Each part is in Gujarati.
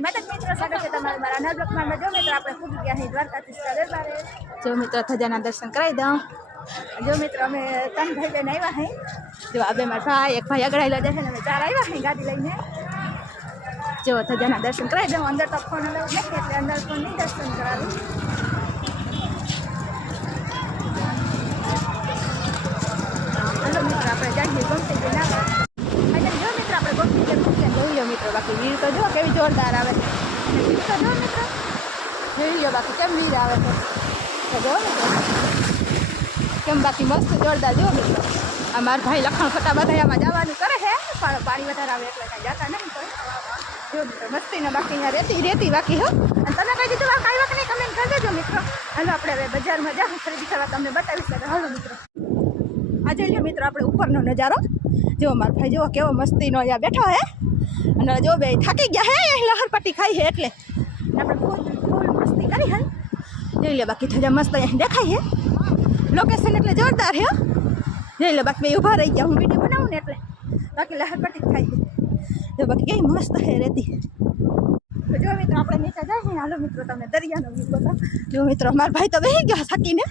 શ્રી માતા મિત્રો સ્વાગત છે તમારું મારા નવ બ્લોકમાં જો મિત્રો આપણે પૂરી ગયા અહીં દ્વારકાધીશ દરબારે જો મિત્રો ધજાના દર્શન કરાવી દઉં જો મિત્રો અમે 3 ભાઈ બહેન આવ્યા હે જો આ બે મારા ભાઈ એક ભાઈ આગળ આવેલા છે ને અમે 4 આવ્યા હે ગાડી લઈને જો ધજાના દર્શન કરાવી દઉં અંદર તો ફોન અલાઉ નથી એટલે અંદર ફોન નહીં દર્શન કરાવી હાલો મિત્રો આપણે જઈએ ગમતી ના જો મિત્રો આપણે ગમતી જોઈ લો મિત્રો બાકી વીર તો જો કેવી જોરદાર આવે છે વીર તો જો મિત્રો જોઈ લો બાકી કેમ વીર આવે છે જો મિત્રો કેમ બાકી મસ્ત જોરદાર જો મિત્રો આ મારા ભાઈ લખણ ફટા બધામાં જવાનું કરે છે પણ પાણી વધારે આવે એટલે કાંઈ જતા નહીં તો જો મિત્રો મસ્તીને બાકી અહીંયા રેતી બાકી હો અને તમે કઈ દીધું આ કાંઈ વાક નહીં કમેન્ટ કરી દેજો મિત્રો હાલો આપણે હવે બજારમાં જાઉં ખરીદી કરવા તમને બતાવી શકે હાલો મિત્રો આ જોઈ લો મિત્રો આપણે ઉપરનો નજારો જો મારા ભાઈ જો કેવો મસ્તીનો અહીંયા બેઠો હે અને જો બે થાકી ગયા હે લહરપટ્ટી ખાઈ છે એટલે આપણે ફૂલ મસ્તી કરી હે જોઈ લે બાકી થજા મસ્ત અહીંયા દેખાય હે લોકેશન એટલે જોરદાર હે જોઈ લે બાકી બે ઊભા રહી ગયા હું વિડીયો બનાવું ને એટલે બાકી લહરપટ્ટી ખાઈ છે જો બાકી કેવી મસ્ત હે રેતી તો જો મિત્રો આપણે નીચે જઈએ હાલો મિત્રો તમને દરિયાનો વ્યૂ બતાવ જો મિત્રો મારા ભાઈ તો બેસી ગયા થાકીને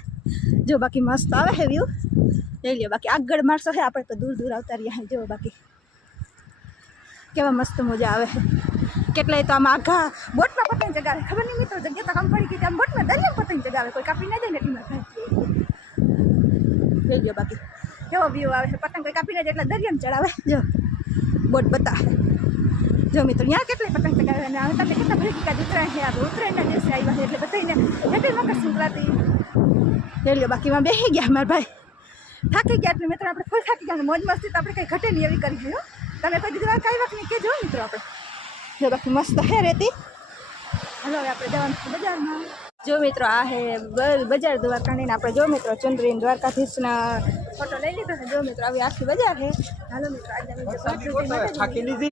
જો બાકી મસ્ત આવે હે વ્યૂ જોઈ લો બાકી આગળ માણસો છે આપણે તો દૂર આવતા રહ્યા જો બાકી કેવા મસ્ત મજા આવે છે કેટલાય તો આમ આઘા બોટમાં પતંગ ચગાવે ખબર નહીં મિત્રો જગ્યા તો કમ પડી ગઈ આમ બોટમાં દરિયામાં પતંગ ચગાવે કોઈ કાપી ના જાય ને એટલી જોઈ લો બાકી કેવો વ્યૂ આવે છે પતંગ કોઈ કાપી ના જાય એટલે દરિયામાં ચડાવે જો બોટ બતાવે જો મિત્રો ત્યાં કેટલી પતંગ ચગાવે અને તમે કેટલા ભરી કાઢ ઉત્તરાયણ છે આપણે ઉત્તરાયણના દિવસે આવ્યા છે એટલે બધાને હેપી મકર સંક્રાંતિ જોઈ લો બાકીમાં બેસી ગયા મારા ભાઈ થાકી ગયા એટલે મિત્રો આપણે ફૂલ થાકી ગયા મોજ મસ્તી તો આપણે કંઈ ઘટે નહીં એવી કરી છે તમે કોઈ દીધું કાંઈ વાત નહીં કહેજો મિત્રો આપણે જો બાકી મસ્ત હે રેતી હાલો હવે આપણે જવાનું છે બજારમાં જો મિત્રો આ હે બજાર દ્વારકાની આપણે જો મિત્રો ચંદ્રીન દ્વારકાધીશના ફોટો લઈ લીધો છે જો મિત્રો આવી આખી બજાર છે હાલો મિત્રો આજે